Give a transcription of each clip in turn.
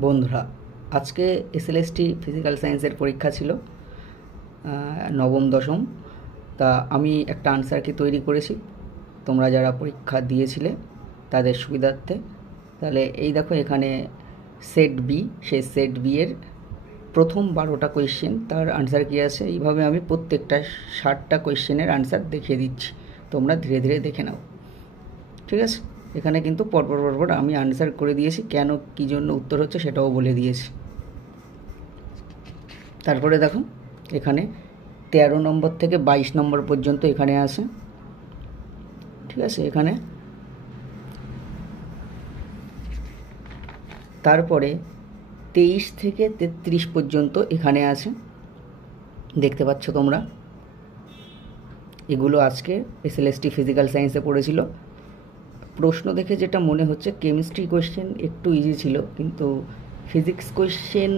বন্ধুরা, আজকে SLST physical সায়েন্সের পরীক্ষা ছিল, নবম দশম। তা আমি একটা আনসার কি তৈরি করেছি তোমরা যারা পরীক্ষা দিয়েছিলে তাদের সুবিধার্থে। তাহলে এই দেখো, এখানে সেট বি, সেই সেট বি এর প্রথম 12টা কোয়েশ্চেন, তার আনসার কী আছে, এইভাবে আমি প্রত্যেকটা 60টা কোয়েশ্চেনের আনসার দেখিয়ে দিচ্ছি। তোমরা ধীরে ধীরে দেখে নাও, ঠিক আছে? এখানে কিন্তু পরপর পরপর আমি আনসার করে দিয়েছি, কেন কী জন্য উত্তর হচ্ছে সেটাও বলে দিয়েছি। তারপরে দেখো, এখানে 13 নম্বর থেকে 22 নম্বর পর্যন্ত এখানে আছে, ঠিক আছে? এখানে তারপরে 23 থেকে 33 পর্যন্ত এখানে আছে, দেখতে পাচ্ছ তোমরা। এগুলো আজকে এসএলএসটি ফিজিক্যাল সায়েন্সে পড়েছিল। প্রশ্ন দেখে যেটা মনে হচ্ছে, কেমিস্ট্রি কোয়েশ্চেন একটু ইজি ছিল, কিন্তু ফিজিক্স কোয়েশ্চেন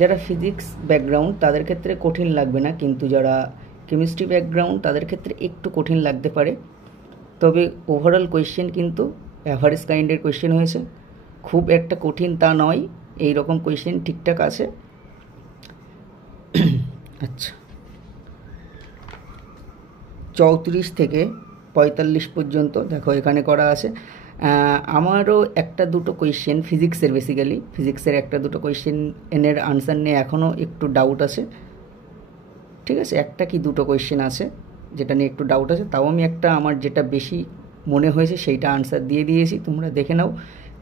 যারা ফিজিক্স ব্যাকগ্রাউন্ড তাদের ক্ষেত্রে কঠিন লাগবে না, কিন্তু যারা কেমিস্ট্রি ব্যাকগ্রাউন্ড তাদের ক্ষেত্রে একটু কঠিন লাগতে পারে। তবে ওভারঅল কোয়েশ্চেন কিন্তু অ্যাভারেজ কাইন্ডের কোয়েশ্চেন হয়েছে, খুব একটা কঠিন তা নয়, এই রকম কোয়েশ্চেন ঠিকঠাক আছে। আচ্ছা, 34 থেকে 45 পর্যন্ত দেখো এখানে করা আছে। আমারও একটা দুটো কোয়েশ্চেন ফিজিক্সের, বেসিক্যালি ফিজিক্সের একটা দুটো কোয়েশ্চেন এর আনসার নিয়ে এখনও একটু ডাউট আছে, ঠিক আছে? একটা কি দুটো কোয়েশ্চেন আছে যেটা নিয়ে একটু ডাউট আছে, তাও আমি একটা আমার যেটা বেশি মনে হয়েছে সেইটা আনসার দিয়ে দিয়েছি, তোমরা দেখে নাও।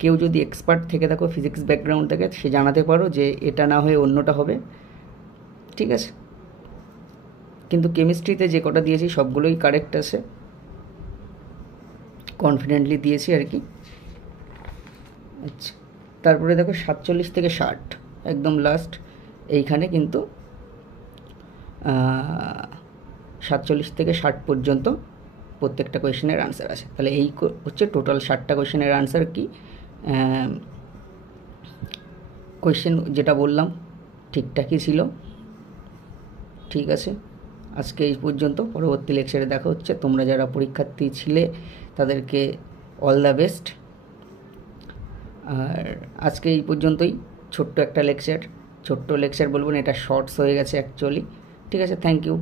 কেউ যদি এক্সপার্ট থেকে থাকো ফিজিক্স ব্যাকগ্রাউন্ড থেকে, সে জানাতে পারো যে এটা না হয়ে অন্যটা হবে, ঠিক আছে? কিন্তু কেমিস্ট্রিতে যে কটা দিয়েছি সবগুলোই কারেক্ট আছে, কনফিডেন্টলি দিয়েছি আর কি। আচ্ছা, তারপরে দেখো 47 থেকে 60 একদম লাস্ট, এইখানে কিন্তু 47 থেকে 60 পর্যন্ত প্রত্যেকটা কোয়েশ্চেনের আনসার আছে। তাহলে এই হচ্ছে টোটাল 60টা কোয়েশ্চেনের আনসার। কি কোয়েশ্চেন যেটা বললাম ঠিকঠাকই ছিল, ঠিক আছে? আজকে এই পর্যন্ত, পরবর্তী লেকচারে দেখা হচ্ছে। তোমরা যারা পরীক্ষার্থী ছিলে তাদেরকে অল দ্য বেস্ট। আর আজকে এই পর্যন্তই, ছোট্ট একটা লেকচার, ছোট্ট লেকচার বলবো না, এটা শর্টস হয়ে গেছে অ্যাকচুয়ালি, ঠিক আছে? Thank you.